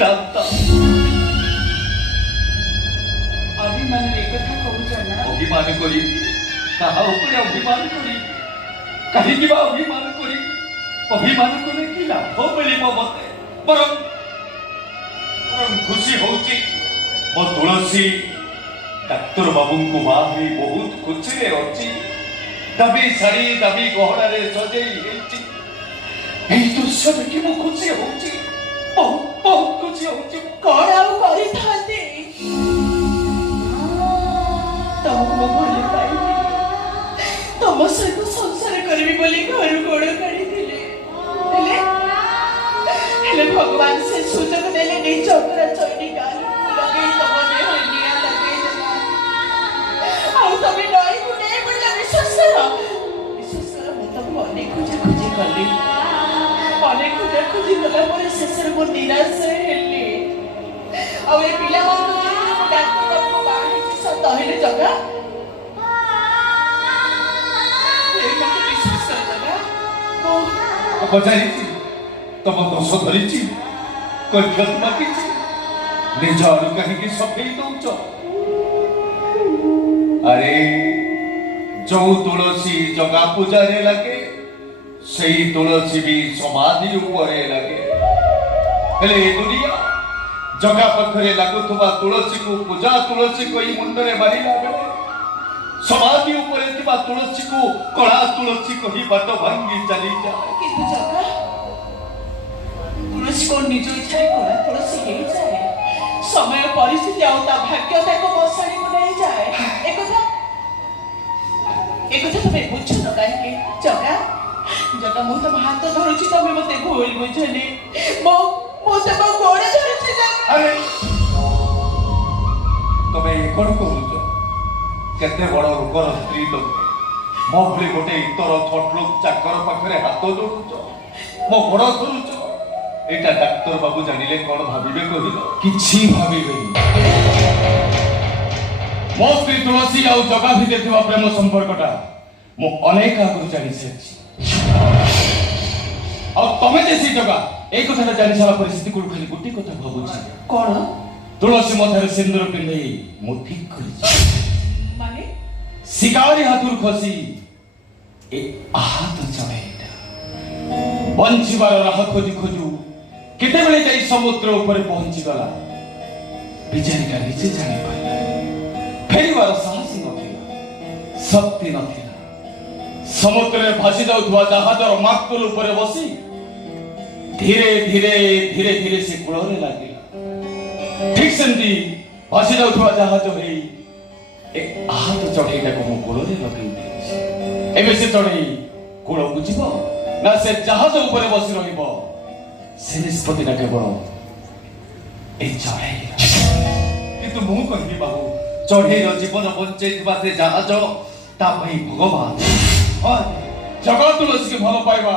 नितांत अभिमान कथा कहूछ ना अभिमान करी कहा ऊपर अभिमान करी कहीं अभिमान करी अभिमान कले कि लाभ मिल मत बरं खुशी होची मो तुलसी डाक्तर बाबू को बाही बहुत खुशी अच्छी दाबी शाड़ी दाबी गहना सजे दृश्य देखी मो खुशी होची बहुत बहुत खुशी होची कौन आउ करी थांती तुमको भले पाई तुम सहित संसार करबी बोली घर गोड़ काढी दिले हेले भगवान से सुजग देले नै चक्र चैनी गाल लगे तम देह निया लगे आउ तमे नई गुडे बोला विश्वासर म तम अनेक खोजी कली अनेक खोजी गला पर शेषर मो निराश हेली आउ ए पिला मान को डाक्टर को बाहर से तहिले जगह ए मत विश्वास जगह ओ पचारिची तम दोष धरिची कथ्यत मागिची निज आरु कहीं सफेई दौच अरे जो तुलसी जगा पूजा रे लगे सही तुलसी भी समाधि ऊपर लगे हेले दुनिया जगा पखरे लगुवा तुलसी को पूजा तुलसी को मुंडरे मारिला बेले समाधि ऊपर थिबा तुलसी को कला तुलसी को ही बात भांगी चली जाए किंतु जगा तुलसी को निज इच्छा कला तुलसी हे जाए समय परिस्थिति आउता भाग्य ताको बसाणी को नहीं जाए एक कथा तुम्हें बुझ न काहे जगा जगा मो तो हाथ धरुची तमे मते भूल बुझली मो तम गोड़ धरुची जगा अरे तमे कोन कहूछ केते बड़ रोगर स्त्री तमे मो भली गोटे इतर थटलोक चाकर पाखरे हाथ जोड़ुछ मो गोड़ धरुछ एटा डाक्टर बाबू जानिले कोन भाबिबे कहिलो किछि भाबिबे मो स्त्री तुलसी आउ जगा भिते थिबा प्रेम संपर्कटा मो अनेक आगु जानि सेछि आ तमे जे सी जगा ए कथाटा जानि सारा परिस्थिति को खाली गुटी कथा भाबुछि कोन तुलसी मथारे सिंदूर पिंधई मो ठीक करिछि माने शिकारी हाथुर खसी ए आहत चढ़ेटा बंचिबार राह खोजु खोजु केते बेले जाई समुद्र ऊपर पहुंची गला बिचारीटा निजे जानि पाइला फेरिबार साहस नथिला शक्ति नथिला समुद्र में भासी जाउथवा जहाजर माकुल ऊपर बसी धीरे धीरे धीरे धीरे से कुଳରେ लागिला ठीक सेमती भासी जाउथवा जहाज हेई ए आहत चढ़ेईटा को कुଳରେ लगेई देछि एबे से चढ़ेई कुळ बुझिबो ना से जहाज ऊपर बसी रहिबो से निष्पत्तिटा केवल ए चढ़ेई किंतु मु कहबी बाबू चढ़ेईर जीवन बंचेइथिबा से जहाज ता पई भगवान जगत तुलसी के भल पाइबा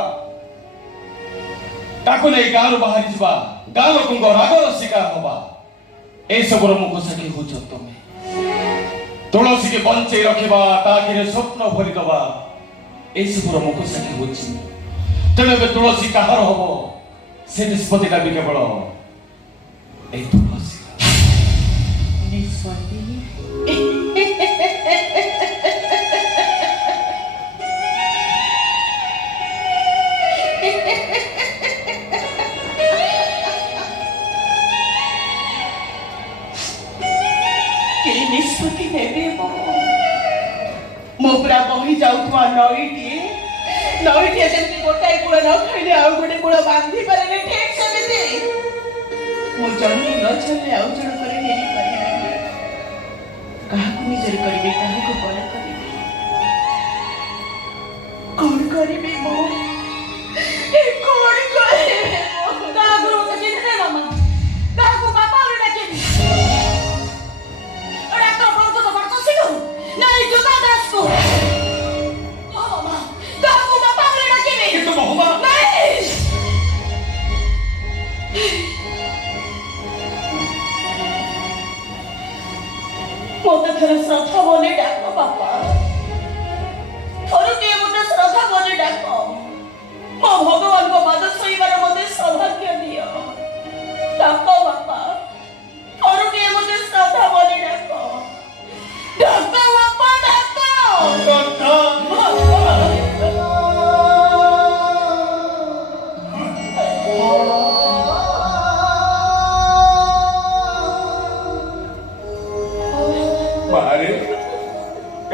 ताको नै गाँव बाहरी जिबा गाँव लोकंग रागर शिकार होबा ए सबर मुख सखी होछ तमे तुलसी के बंचे रखिबा ताकिरे स्वप्न भरि दबा ए सबर मुख सखी होछि तेने बे तुलसी कहार होबो से निष्पत्तिटा भी केवल ए तुलसी निष्पत्ति निष्पत्ति नेबे मो पूरा बही जाउथवा नईटी जेमती गोटाई कूल न खाइले आउ गोटे कूल बांधी पारे ठीक सेमिति मो जन्म न चले आउ जण करे नेरी पारे काहाकु निजर करबे काहाकु बड़ा करबे कौन करबे मो ए कौन करबे मो काहाकु रोक जिने मामा काहाकु बापा रे डाके नहीं जुदा दास को मामा काकू बापा रे डाके नहीं किंतु बहुमा नहीं मोते थोड़ा श्रद्धा बोले डाको बापा थोड़ा के मोते श्रद्धा बोले डाको मो भगवान को मदद सोईबार मोते सौभाग्य दियो डाको बापा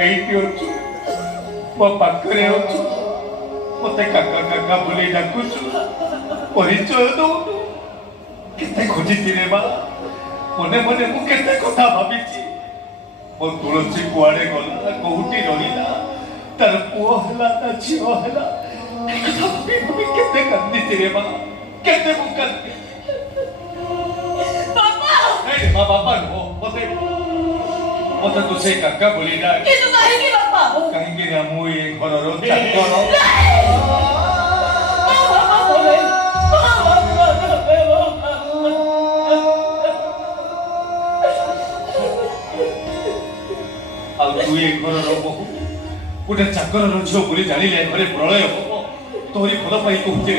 ଏଇଠି ଅଛୁ ମୋ ପାଖରେ ଅଛୁ ମତେ କାକା କାକା ବୋଲି ଡାକୁଛୁ ପରିଚୟ ଦଉନୁ କେତେ ଖୋଜିଛି ରେ ମା ମନେ ମନେ ମୁଁ କେତେ କଥା ଭାବିଛି ମୋ ତୁଳସୀ କୁଆଡେ ଗଲା କୋଉଠି ରହିଲା ତାର ପୁଅ ହେଲା ତା ଝିଅ ହେଲା ଏ କଥା ଭାବି ଭାବି କେତେ କାନ୍ଦିଛି ରେ ମା କେତେ ମୁଁ କାନ୍ଦି ମା ବାପା ନୁହଁ ମତେ ତୁ ସେ କାକା ବୋଲି ଡାକ କାହିଁକି ନା ମୁଁ ଏ ଘରର ଚାକର ଆଉ ତୁ ଏ ଘରର ବୋହୂ ଗୋଟେ ଚାକରର ଝିଅ ବୋଲି ଜାଣିଲେ ଘରେ ପ୍ରଳୟ ହବ ତୋରି ଭଲ ପାଇଁ କହୁଛି